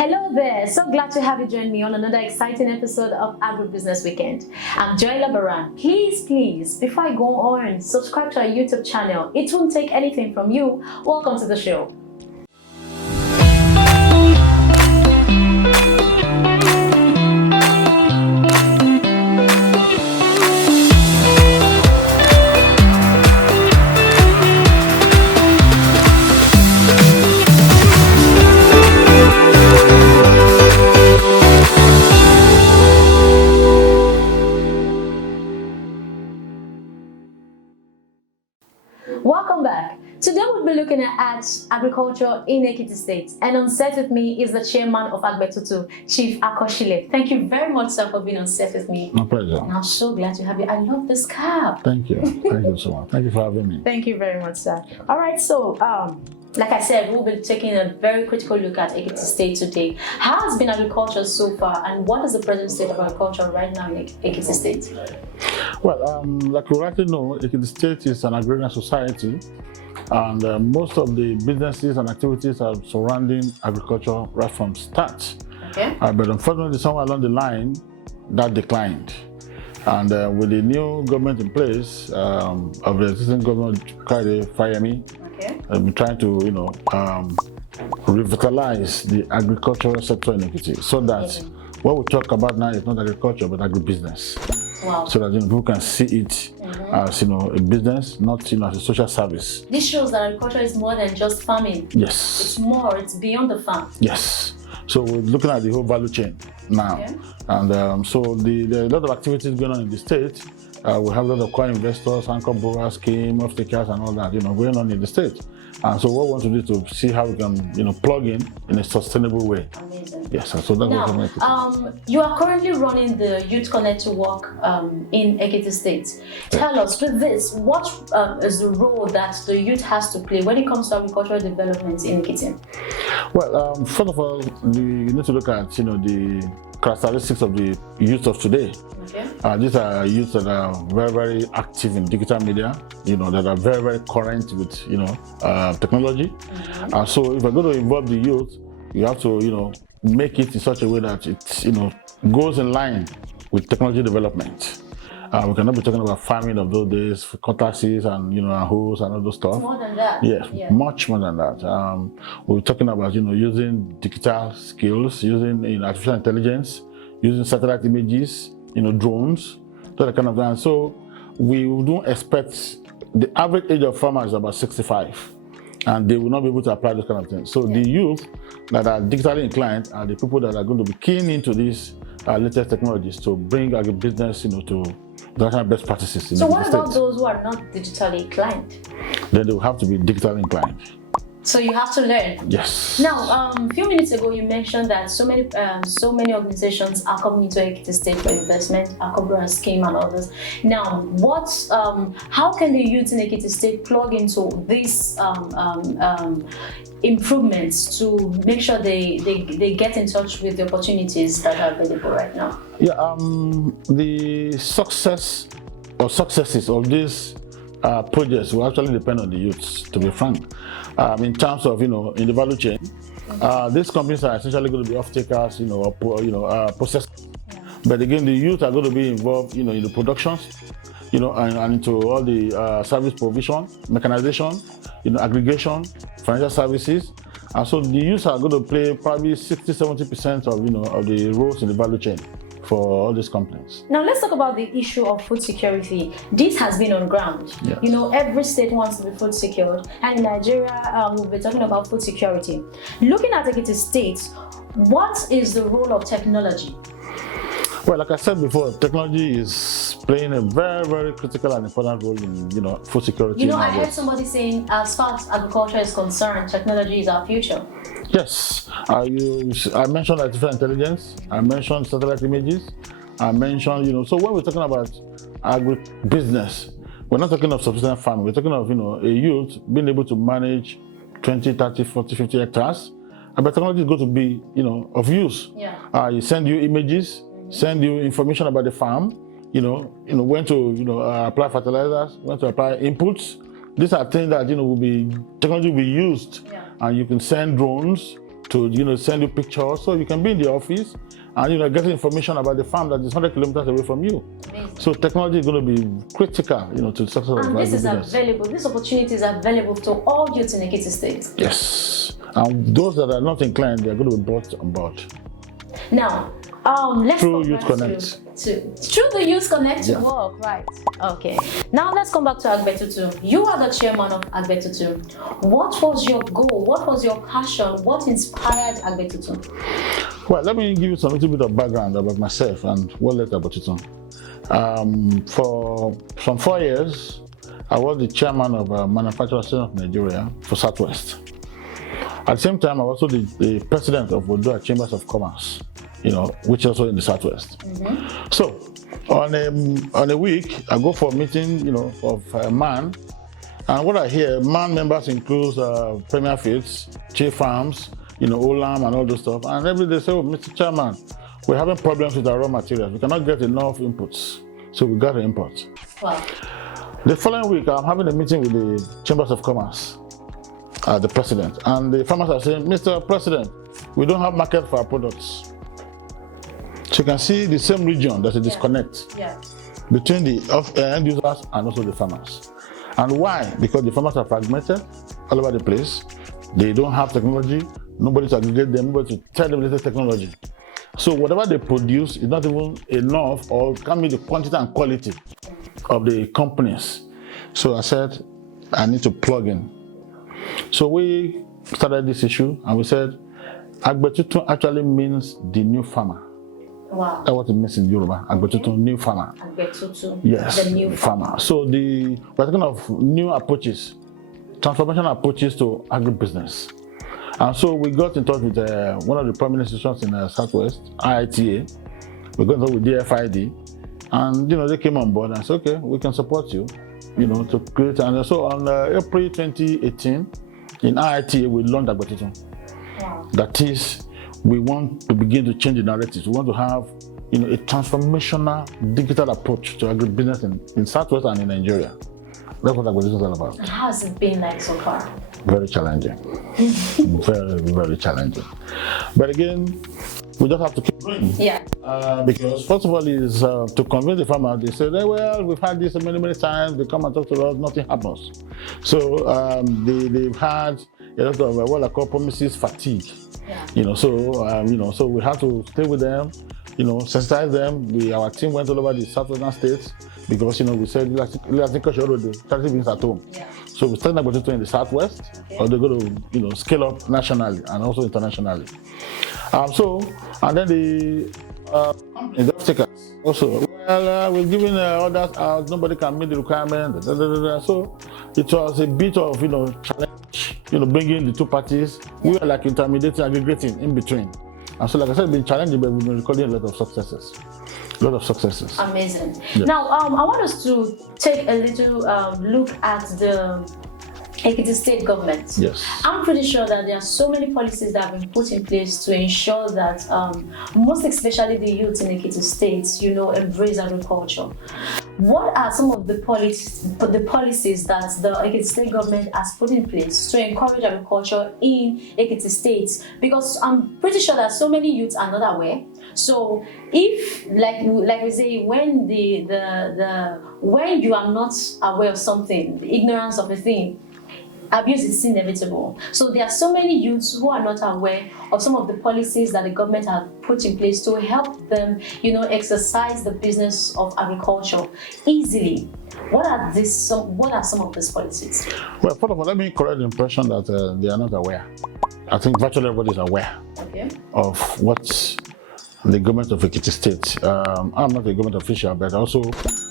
Hello there, so glad to have you join me on another exciting episode of Agribusiness Weekend. I'm Joy Labaran. Please, before I go on, subscribe to our YouTube channel. It won't take anything from you. Welcome to the show. Welcome back. Today we'll be looking at agriculture in Ekiti State, and on set with me is the chairman of Agbetuntun, Chief Akosile. Thank you very much, sir, for being on set with me. My pleasure. And I'm so glad to have you. I love this cap. Thank you. Thank you so much. Thank you for having me. Thank you very much, sir. All right, so like I said, we'll be taking a very critical look at Ekiti State today. How has been agriculture so far, and what is the present state of agriculture right now in Ekiti State? Well, like you rightly know, Ekiti State is an agrarian society, and most of the businesses and activities are surrounding agriculture right from start. Okay. But unfortunately, somewhere along the line, that declined. And with the new government in place, of the existing government, Fayemi, Okay. I've been trying to, revitalize the agricultural sector in Ekiti, so that what we talk about now is not agriculture but agribusiness. Wow. So that people can see it as a business, not as a social service. This shows that agriculture is more than just farming. Yes. It's beyond the farm. Yes. So we're looking at the whole value chain now. Okay. And so there are a lot of activities going on in the state. We have a lot of core investors, anchor borrower scheme, off-takers and all that, going on in the state. And so what we want to do is to see how we can, plug in a sustainable way. Amazing. Yes, so that's what we're Now, you are currently running the Youth Connect to Work in Ekiti State. Tell us, with this, what is the role that the youth has to play when it comes to agricultural development in Ekiti? Well, first of all, you need to look at, the characteristics of the youth of today. Okay. These are youth that are very, very active in digital media, that are very, very current with, technology. So if you're going to involve the youth, you have to, make it in such a way that it, goes in line with technology development. We cannot be talking about farming of those days, cutlasses and, and hoes and all those stuff. It's more than that. Yes, yeah. Much more than that. We're talking about, using digital skills, using artificial intelligence, using satellite images, drones, that kind of thing. So we don't expect, the average age of farmers is about 65, and they will not be able to apply those kind of things. So the youth that are digitally inclined are the people that are going to be keen into these latest technologies to bring agribusiness, to the kind of best practices. So what about those who are not digitally inclined? Then they will have to be digitally inclined. So you have to learn. Yes. Now, a few minutes ago, you mentioned that so many organizations are coming into Ekiti State for investment, Agribusiness scheme and others. Now, how can the youth in Ekiti State plug into these improvements to make sure they get in touch with the opportunities that are available right now? Yeah. The success or successes of these projects will actually depend on the youths, to be frank. In terms of, in the value chain, these companies are essentially going to be off-takers, or processors. Yeah. But again, the youth are going to be involved, in the productions, and into all the service provision, mechanization, aggregation, financial services. And so the youth are going to play probably 60-70% of the roles in the value chain for all these companies. Now let's talk about the issue of food security. This has been on ground. Yes. Every state wants to be food secured, and in Nigeria, we'll be talking about food security. Looking at Ekiti State, what is the role of technology? Well, like I said before, technology is playing a very, very critical and important role in, food security. I heard somebody saying, as far as agriculture is concerned, technology is our future. Yes. I mentioned artificial intelligence. I mentioned satellite images. I mentioned, so when we're talking about agribusiness, we're not talking of subsistence farming. We're talking of, a youth being able to manage 20, 30, 40, 50 hectares. And the technology is going to be, of use. Yeah. You send you images, send you information about the farm, when to, apply fertilizers, when to apply inputs. These are things that, technology will be used. Yeah. And you can send drones, to send you pictures, so you can be in the office and get information about the farm that is 100 kilometers away from you. Amazing. So technology is going to be critical, to the success of And this is agribusiness. available. This opportunity is available to all youths in Ekiti State. Yes, and those that are not inclined, they are going to be brought on board. Now, let's Through go Youth back Connect. Through the Youth Connect to work, right? Okay. Now let's come back to Agbetuntun. You are the chairman of Agbetuntun. What was your goal? What was your passion? What inspired Agbetuntun? Well, let me give you some little bit of background about myself and what led to Agbetuntun. For some 4 years, I was the chairman of Manufacturers Association of Nigeria for Southwest. At the same time, I was also the president of Odua Chambers of Commerce, which is also in the Southwest. Mm-hmm. So, on a week, I go for a meeting, of MAN, and what I hear, MAN members include Premier Feeds, Chief Farms, Olam and all those stuff. And every day they say, oh, Mr. Chairman, we're having problems with our raw materials. We cannot get enough inputs, so we got to import. Wow. The following week, I'm having a meeting with the Chambers of Commerce, the president, and the farmers are saying, Mr. President, we don't have market for our products. So you can see the same region, there's a disconnect between the end users and also the farmers. And why? Because the farmers are fragmented all over the place. They don't have technology, nobody to aggregate them, nobody to tell them the latest technology. So whatever they produce is not even enough or can be the quantity and quality of the companies. So I said, I need to plug in. So we started this issue and we said, Agbetuntun actually means the new farmer. Wow. That's what it means in Yoruba, Agbetuntun, new farmer. Agbetuntun, yes, the new farmer. So we're talking of new approaches, transformational approaches to agribusiness. And so we got in touch with one of the prominent institutions in Southwest, IITA. We got in touch with DFID, and they came on board and said, okay, we can support you, to create. And so on April 2018, in IITA, we launched Agbetuntun. Wow. That is, we want to begin to change the narratives. We want to have, a transformational digital approach to agribusiness in Southwest and in Nigeria. That's what Agbetuntun is all about. And how has it been like so far? Very challenging. Very, very challenging. But again, we just have to keep going. Yeah. Because first of all is to convince the farmer. They say, well, we've had this many, many times. They come and talk to us, nothing happens. So they've had a lot of what I call promises fatigue. Yeah. So we have to stay with them, sensitize them. Our team went all over the southwestern states because we said charity beans at home. Yeah. So we started Agbetuntun in the Southwest, or they're going to scale up nationally and also internationally. And then the companies, the takers also, we're giving orders out, nobody can meet the requirement. So it was a bit of challenge, bringing the two parties. We were like intermediating, aggregating in between. And so, like I said, it's been challenging, but we've been recording a lot of successes. Amazing. Yeah. Now, I want us to take a little look at the Ekiti State government. Yes. I'm pretty sure that there are so many policies that have been put in place to ensure that most especially the youth in Ekiti State, embrace agriculture. What are some of the policies that the Ekiti State government has put in place to encourage agriculture in Ekiti State? Because I'm pretty sure that so many youths are not aware. So if, like we say, when when you are not aware of something, the ignorance of a thing, abuse is inevitable. So there are so many youths who are not aware of some of the policies that the government has put in place to help them, exercise the business of agriculture easily. What are some of these policies? Well, first of all, let me correct the impression that they are not aware. I think virtually everybody is aware of what the government of Ekiti State. I'm not a government official, but also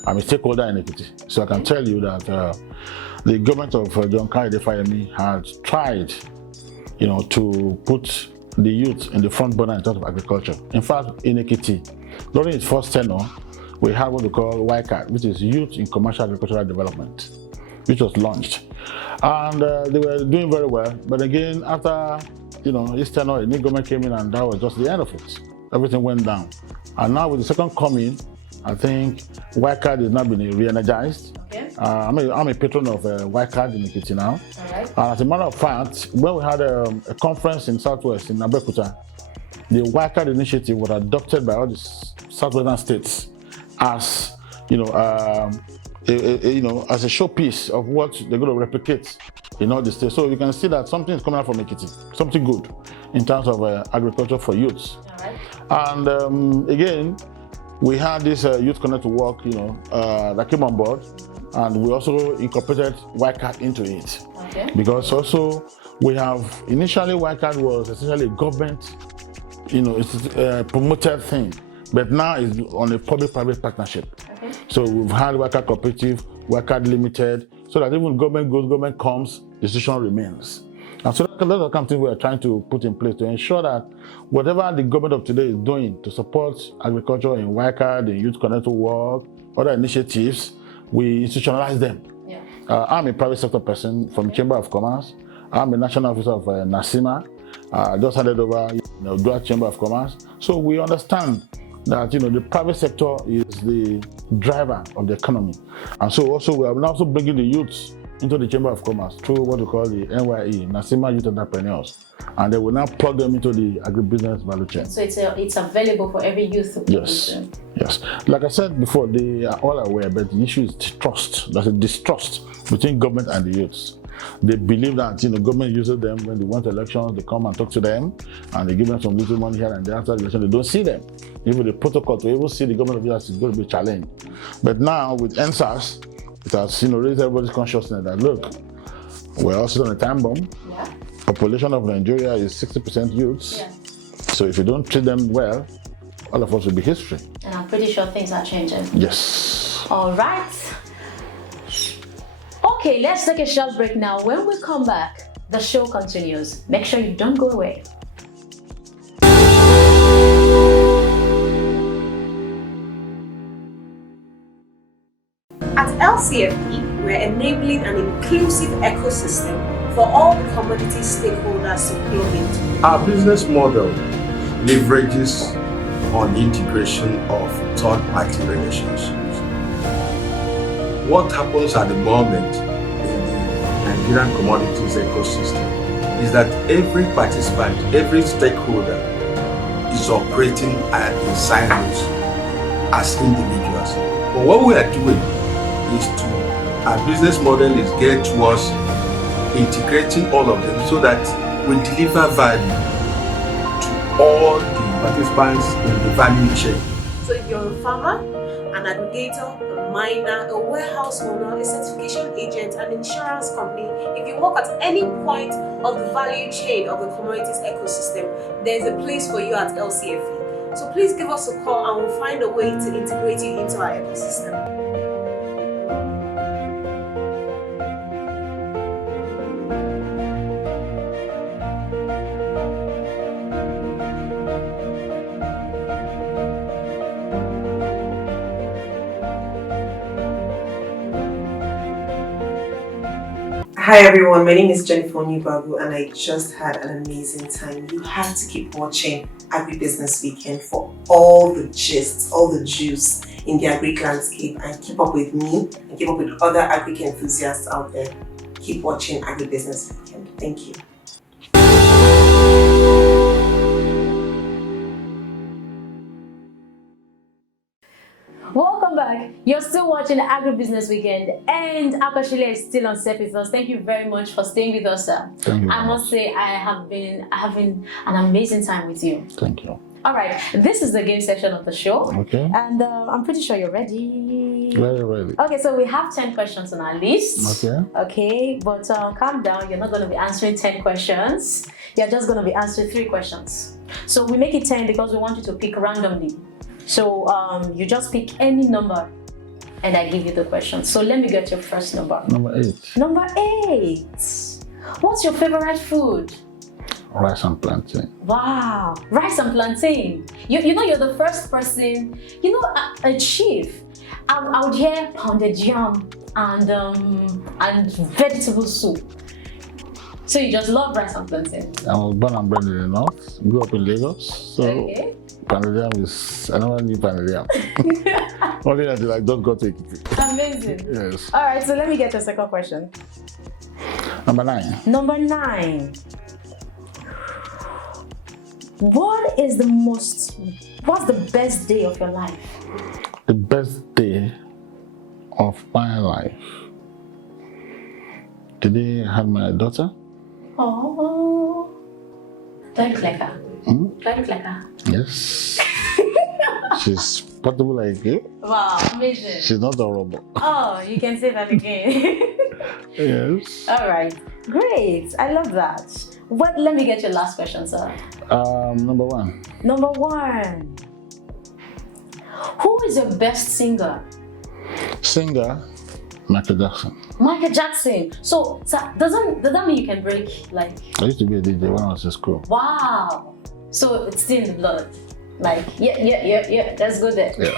I'm a stakeholder in Ekiti. So I can tell you that the government of John Kayode Fayemi had tried, to put the youth in the front burner in terms of agriculture. In fact, in Ekiti, during its first tenure, we have what we call YCAD, which is Youth in Commercial Agricultural Development, which was launched. And they were doing very well. But again, after, his tenure, a new government came in and that was just the end of it. Everything went down. And now with the second coming I think Wildcard is now been re-energized. Okay. I'm a patron of Wildcard in Ekiti now. All right. As a matter of fact, when we had a conference in Southwest in Agbetuntun, the Wildcard initiative was adopted by all the Southwestern states as as a showpiece of what they're going to replicate in all the states. So you can see that something is coming out from Ekiti, something good in terms of agriculture for youths. All right. And again, we had this Youth Connect to Work, that came on board, and we also incorporated Wildcard into it. Okay. Because also we have initially Wildcard was essentially a government, it's a promoted thing, but now it's on a public-private partnership. Okay. So we've had Wildcard Cooperative, Wildcard Limited, so that even government goes, government comes, decision remains. And so those are the kind of things we are trying to put in place to ensure that whatever the government of today is doing to support agriculture in Wildcard, in Youth Connect to Work, other initiatives, we institutionalize them. Yeah. I'm a private sector person from Chamber of Commerce. I'm a national officer of NASIMA. Just handed over Dual Chamber of Commerce. So we understand that the private sector is the driver of the economy. And so also we are also bringing the youths into the Chamber of Commerce through what we call the NYE, NASIMA Youth Entrepreneurs. And they will now plug them into the agribusiness value chain. So it's available for every youth to Yes. Yes. Like I said before, they are all aware, but the issue is trust. There's a distrust between government and the youths. They believe that government uses them when they want elections, they come and talk to them, and they give them some little money here and there. After the election, they don't see them. Even the protocol to even see the government officials is going to be challenged. But now with NSAS, it has raised everybody's consciousness that look, we're also on a time bomb. Yeah. Population of Nigeria is 60% youths. Yeah. So if you don't treat them well, all of us will be history. And I'm pretty sure things are changing. Yes. All right. Okay, let's take a short break now. When we come back, the show continues. Make sure you don't go away. At LCFP, we're enabling an inclusive ecosystem for all the commodity stakeholders to plug into. Our business model leverages on integration of third-party relationships. What happens at the moment in the Nigerian commodities ecosystem is that every participant, every stakeholder is operating in silos as individuals. But what we are doing our business model is geared towards integrating all of them so that we deliver value to all the participants in the value chain. So if you're a farmer, an aggregator, a miner, a warehouse owner, a certification agent, an insurance company, if you work at any point of the value chain of the commodities ecosystem, there's a place for you at LCFE. So please give us a call and we'll find a way to integrate you into our ecosystem. Hi everyone, my name is Jennifer Onibabu and I just had an amazing time. You have to keep watching Agribusiness Weekend for all the gist, all the juice in the agri landscape, and keep up with me and keep up with other agri enthusiasts out there. Keep watching Agribusiness Weekend. Thank you. Welcome back. You're still watching Agribusiness Weekend, and Akosile is still on set with us. Thank you very much for staying with us, sir. Thank you. I must say, I have been having an amazing time with you. Thank you. All right, this is the game section of the show. Okay. And I'm pretty sure you're ready. Very ready. Okay, so we have 10 questions on our list. Okay. Okay, but calm down. You're not going to be answering 10 questions. You're just going to be answering 3 questions. So we make it 10 because we want you to pick randomly. So you just pick any number and I give you the question. So let me get your first number. Number 8. Number 8. What's your favorite food? Rice and plantain. Wow, rice and plantain. You know you're the first person, a chief. I would hear pounded yam and vegetable soup. So you just love rice and plantain. I was born and bred in the north, grew up in Lagos. So Okay. Panadium is, I never knew Panadium. Only until I just got to Ekiti. Amazing. Yes. All right, so let me get your second question. Number 9. Number 9. What's the best day of your life? The best day of my life. Today I had my daughter. Oh, do I look like her? Do I look like her? Yes. She's portable like you. Wow, amazing. She's not a robot. Oh, you can say that again. Yes. All right, great. I love that. Let me get your last question, sir. Number 1. Number 1. Who is your best singer? Singer, Michael Jackson. Michael Jackson. So does that mean you can break like? I used to be a DJ when I was in school. Wow. So it's still in the blood. Like, yeah. Let's go there. Yeah.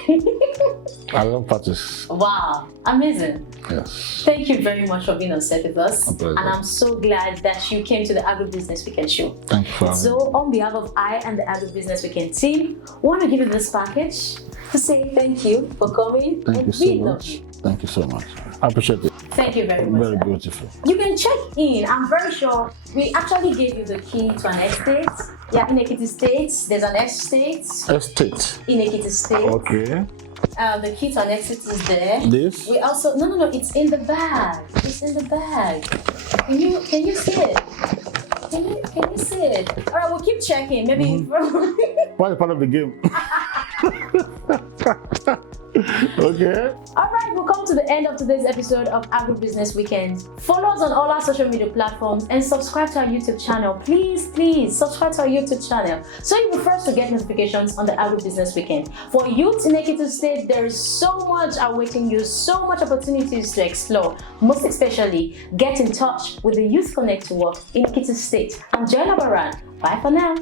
I love parties. Wow. Amazing. Yes. Thank you very much for being on set with us. pleasure. And I'm so glad that you came to the Agribusiness Weekend show. Thank you for having me. So on behalf of I and the Agribusiness Weekend team, I want to give you this package to say thank you for coming. Thank you so much. Thank you so much. I appreciate it. Thank you very much. Very sir. beautiful. You can check in. I'm very sure we actually gave you the key to an estate. Yeah, in Ekiti State, there's an estate. Estate. In Ekiti State. Okay. The key to an estate is there. This? We also no, it's in the bag. It's in the bag. Can you see it? Can you see it? All right, we'll keep checking. Maybe. Why part of the game? Okay. All right, we'll come to the end of today's episode of Agribusiness Weekend. Follow us on all our social media platforms and subscribe to our YouTube channel. Please subscribe to our YouTube channel so you'll be first to get notifications on the Agribusiness Weekend. For youth in Ekiti State, there is so much awaiting you, so much opportunities to explore. Most especially, get in touch with the Youth Connect to work in Ekiti State. I'm Joy Labaran. Bye for now.